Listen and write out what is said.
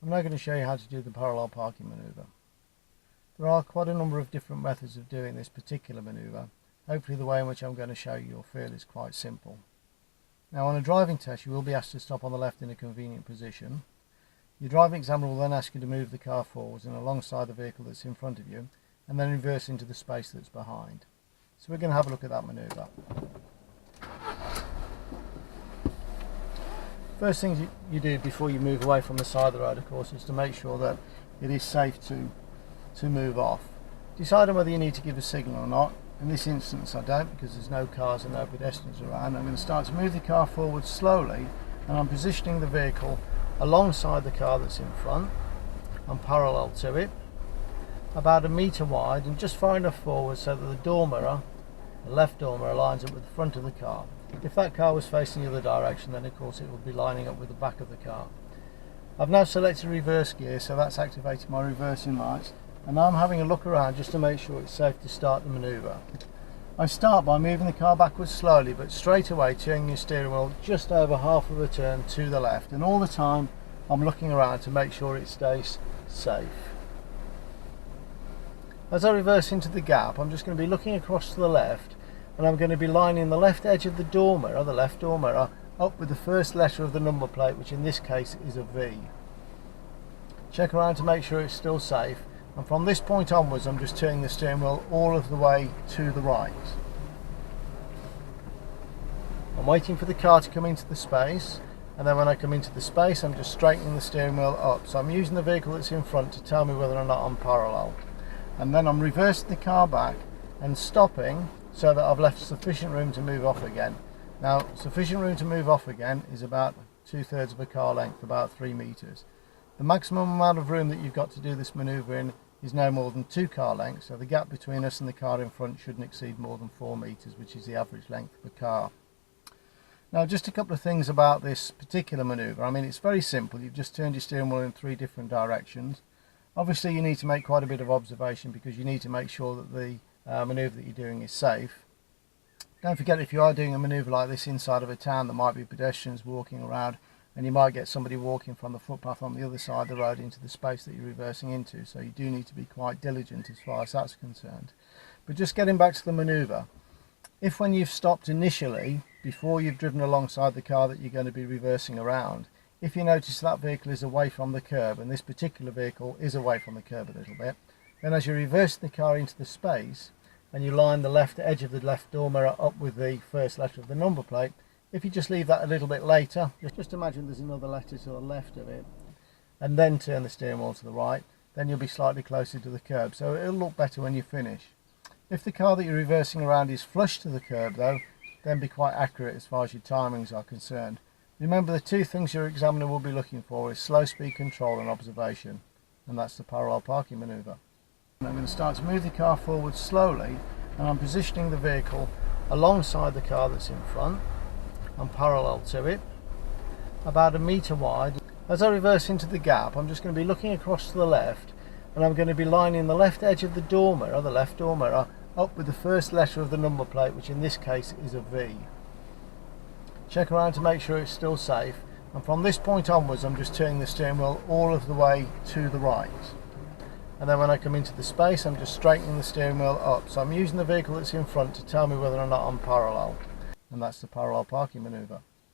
I'm now going to show you how to do the parallel parking manoeuvre. There are quite a number of different methods of doing this particular manoeuvre. Hopefully the way in which I'm going to show you you'll feel is quite simple. Now on a driving test you will be asked to stop on the left in a convenient position. Your driving examiner will then ask you to move the car forwards and alongside the vehicle that's in front of you and then reverse into the space that's behind. So we're going to have a look at that manoeuvre. First thing you do before you move away from the side of the road, of course, is to make sure that it is safe to move off. Decide on whether you need to give a signal or not. In this instance I don't, because there's no cars and no pedestrians around. I'm going to start to move the car forward slowly and I'm positioning the vehicle alongside the car that's in front. I'm parallel to it, about 1 metre wide and just far enough forward so that the door mirror, the left door mirror, lines up with the front of the car. If that car was facing the other direction, then of course it would be lining up with the back of the car. I've now selected reverse gear, so that's activated my reversing lights, and now I'm having a look around just to make sure it's safe to start the manoeuvre. I start by moving the car backwards slowly, but straight away turning your steering wheel just over half of a turn to the left, and all the time I'm looking around to make sure it stays safe. As I reverse into the gap, I'm just going to be looking across to the left, and I'm going to be lining the left edge of the door mirror, the left door mirror, up with the first letter of the number plate, which in this case is a V. Check around to make sure it's still safe, and from this point onwards I'm just turning the steering wheel all of the way to the right. I'm waiting for the car to come into the space, and then when I come into the space I'm just straightening the steering wheel up, so I'm using the vehicle that's in front to tell me whether or not I'm parallel. And then I'm reversing the car back and stopping so that I've left sufficient room to move off again. Now, sufficient room to move off again is about 2/3 of a car length, about 3 metres. The maximum amount of room that you've got to do this manoeuvre in is no more than 2 car lengths, so the gap between us and the car in front shouldn't exceed more than 4 metres, which is the average length of a car. Now, just a couple of things about this particular manoeuvre. I mean, it's very simple. You've just turned your steering wheel in 3 different directions. Obviously, you need to make quite a bit of observation because you need to make sure that the manoeuvre that you're doing is safe. Don't forget, if you are doing a manoeuvre like this inside of a town, there might be pedestrians walking around and you might get somebody walking from the footpath on the other side of the road into the space that you're reversing into, so you do need to be quite diligent as far as that's concerned. But just getting back to the manoeuvre, if when you've stopped initially, before you've driven alongside the car that you're going to be reversing around, if you notice that vehicle is away from the curb, and this particular vehicle is away from the curb a little bit, then as you reverse the car into the space and you line the left edge of the left door mirror up with the first letter of the number plate, if you just leave that a little bit later, just imagine there's another letter to the left of it, and then turn the steering wheel to the right, then you'll be slightly closer to the curb, so it'll look better when you finish. If the car that you're reversing around is flush to the curb though, then be quite accurate as far as your timings are concerned. Remember, the 2 things your examiner will be looking for is slow speed control and observation, and that's the parallel parking manoeuvre. I'm going to start to move the car forward slowly, and I'm positioning the vehicle alongside the car that's in front. I'm parallel to it, about 1 metre wide. As I reverse into the gap, I'm just going to be looking across to the left, and I'm going to be lining the left edge of the door mirror, the left door mirror, up with the first letter of the number plate, which in this case is a V. Check around to make sure it's still safe, and from this point onwards I'm just turning the steering wheel all of the way to the right. And then when I come into the space I'm just straightening the steering wheel up, so I'm using the vehicle that's in front to tell me whether or not I'm parallel, and that's the parallel parking manoeuvre.